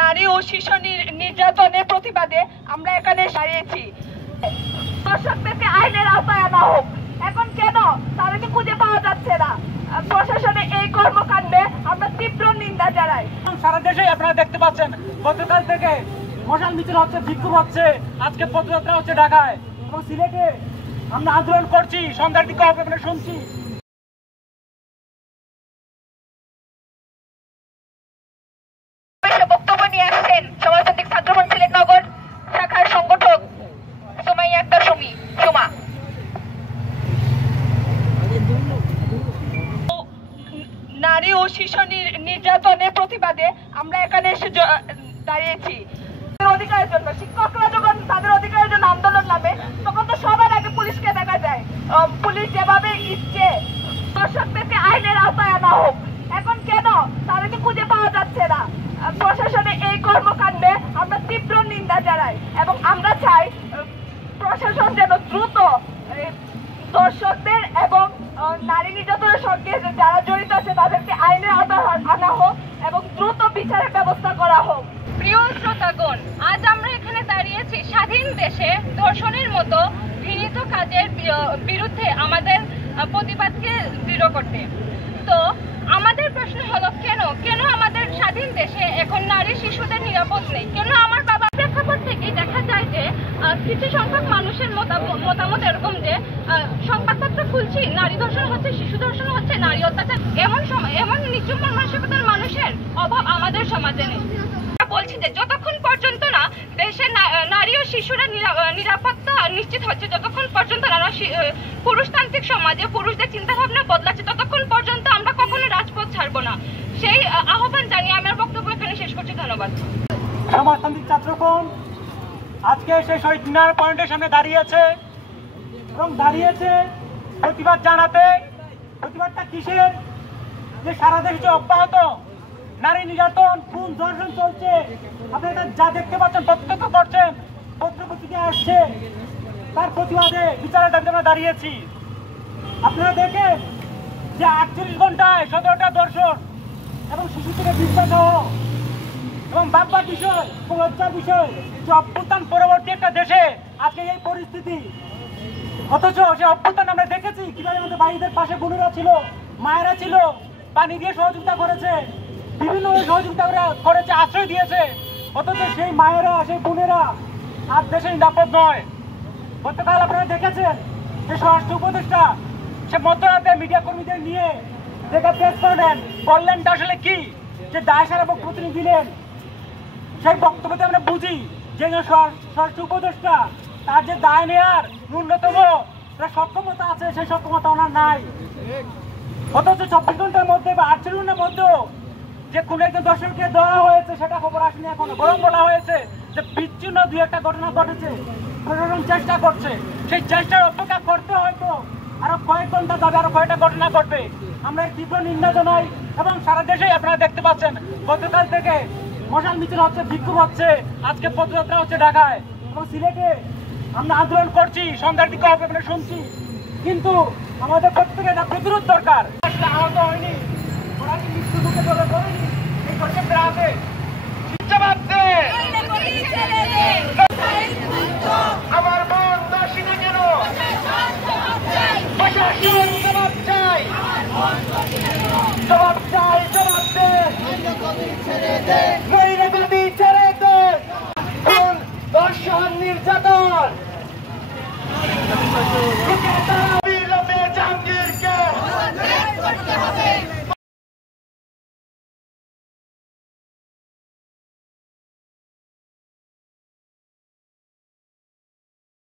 নারী ও শিশু নির্যাতনের প্রতিবাদে আমরা এখানে দাঁড়িয়েছি। দর্শকদেরকে আইনের আওতায় আনা হোক। এখন কেন তাদেরকে খুঁজে পাওয়া যাচ্ছে না? প্রশাসনের এই কর্মকাণ্ডে আমরা তীব্র নিন্দা জানাই। সারা দেশে আপনারা দেখতে পাচ্ছেন গতকাল থেকে মশাল মিছিল হচ্ছে, বিক্ষোভ হচ্ছে, আজকে পদযাত্রা হচ্ছে ঢাকায় এবং সিলেটে আমরা আন্দোলন করছি, সন্ধ্যার দিকে হবে আমরা শুনছি। বক্তব্য নিয়ে আসছেন সমাজতান্ত্রিক ছাত্রফ্রন্ট সিলেট নগর শাখার সংগঠক সুমাইয়া আক্তার সুমা। নারী ও শিশু নির্যাতনের প্রতিবাদে আমরা এখানে এসে দাঁড়িয়েছি। অধিকারের জন্য শিক্ষকরা যখন তাদের অধিকারের জন্য আন্দোলন নামে তখন তো সবার আগে পুলিশকে দেখা যায়। পুলিশ যেভাবে ইচ্ছে দর্শকদেরকে আইনের আওতায় আনা হোক। এখন কেন তাদেরকে খুঁজে পাওয়া যাচ্ছে না? প্রশাসনের এই কর্মকাণ্ডে আমরা তীব্র নিন্দা জানাই এবং আমরা চাই প্রশাসন যেন দ্রুত দর্শকদের এবং নারী নির্যাতনের সঙ্গে যারা জড়িত আছে তাদেরকে আইনের আওতায় আনা হোক এবং দ্রুত বিচারের ব্যবস্থা করা হোক। প্রিয় শ্রোতাগণ, আজ আমরা এখানে দাঁড়িয়েছি স্বাধীন দেশে ধর্ষণের মতো ঘৃণিত কাজের বিরুদ্ধে আমাদের প্রতিবাদকে দৃঢ় করতে। তো আমাদের প্রশ্ন হলো কেন আমাদের স্বাধীন দেশে এখন নারী শিশুদের নিরাপদ নেই? কেন আমার বাবা প্রেক্ষাপট থেকে দেখা যায় যে কিছু সংখ্যক মানুষের মতামত এরকম যে সংবাদপত্র খুলছি, নারী ধর্ষণ হচ্ছে, শিশু ধর্ষণ হচ্ছে, নারী অত্যাচার, এমন নিচু মানসিকতার মানুষের অভাব আমাদের সমাজে নেই। বলছি যে যতক্ষণ পর্যন্ত না দেশের নারী ও শিশুরা নিরাপত্তা নিশ্চিত হচ্ছে, যতক্ষণ পর্যন্ত না পুরুষতান্ত্রিক সমাজে পুরুষদের চিন্তা ভাবনা বদলাচ্ছে, ততক্ষণ পর্যন্ত আমরা কখনো রাজপথ ছাড়বো না। সেই আহ্বান জানিয়ে আমার বক্তব্য এখানে শেষ করছি। ধন্যবাদ। সমাজতান্ত্রিক ছাত্রফ্রন্ট আজকে সেই শহীদ মিনার পয়েন্টের সামনে দাঁড়িয়েছে এবং দাঁড়িয়েছে প্রতিবাদ জানাতে। প্রতিবাদটা কিসের? যে সারা দেশে অব্যাহত নারী নির্যাতন, খুন, ধর্ষণ চলছে। আপনারা যা দেখতে পাচ্ছেন, প্রত্যক্ষ করছেন, পত্রপত্রিকা আসছে, তার প্রতিবাদে বিচারের দাবিতে আমরা দাঁড়িয়েছি। আপনারা দেখেন যে 48 ঘন্টায় 17টা ধর্ষণ এবং শিশু থেকে বিদ্যা সহ এবং ভাববার বিষয়, লজ্জার বিষয় যে অভ্যুত্থান পরবর্তী একটা দেশে আজকে এই পরিস্থিতি। অথচ সে অভ্যুত্থান আমরা দেখেছি কিভাবে আমাদের বাড়িদের পাশে বোনেরা ছিল, মায়েরা ছিল, পানি দিয়ে সহযোগিতা করেছে, বিভিন্ন সহযোগিতা করেছে, আশ্রয় দিয়েছে। অথচ সেই মায়েরা, সেই বোনেরা আজ দেশে নিরাপদ নয়। গতকাল আপনারা দেখেছেন যে স্বরাষ্ট্র উপদেষ্টা সে মধ্যরাতে মিডিয়া কর্মীদের নিয়ে দেখে প্রেস করলেন, বললেনটা আসলে কি, যে দায় সারা বক্তব্য তিনি দিলেন। সেই বক্তব্যতে আমরা বুঝি যে স্বরাষ্ট্র উপদেষ্টা তার যে দায় নেওয়ার ন্যূনতম সক্ষমতা আছে, সেই সক্ষমতা ওনার নাই। অথচ 24 ঘন্টার মধ্যে বা 48 ঘন্টার মধ্যেও যে কোন একজন দর্শককে ধরা হয়েছে সেটা খবর আসেনি এখনো। বরং বলা হয়েছে যে বিচ্ছিন্ন 2-1টা ঘটনা ঘটেছে, প্রশাসন চেষ্টা করছে। সেই চেষ্টার অপেক্ষা করতে হয়তো আরো কয়েক ঘন্টা যাবে, আরো কয়েকটা ঘটনা ঘটবে। আমরা তীব্র নিন্দা জানাই এবং সারা দেশেই আপনারা দেখতে পাচ্ছেন গতকাল থেকে মশাল মিছিল হচ্ছে, বিক্ষোভ হচ্ছে, আজকে পদযাত্রা হচ্ছে ঢাকায় এবং সিলেটে আমরা আন্দোলন করছি, সন্ধ্যার দিকে হবে আমরা শুনছি। কিন্তু আমাদের প্রত্যেকে এটা প্রতিরোধ দরকার। আহত হয়নি, ওরা কি মৃত্যুর মুখে চলে পড়েনি, এই কনসেপ্টটা আছে।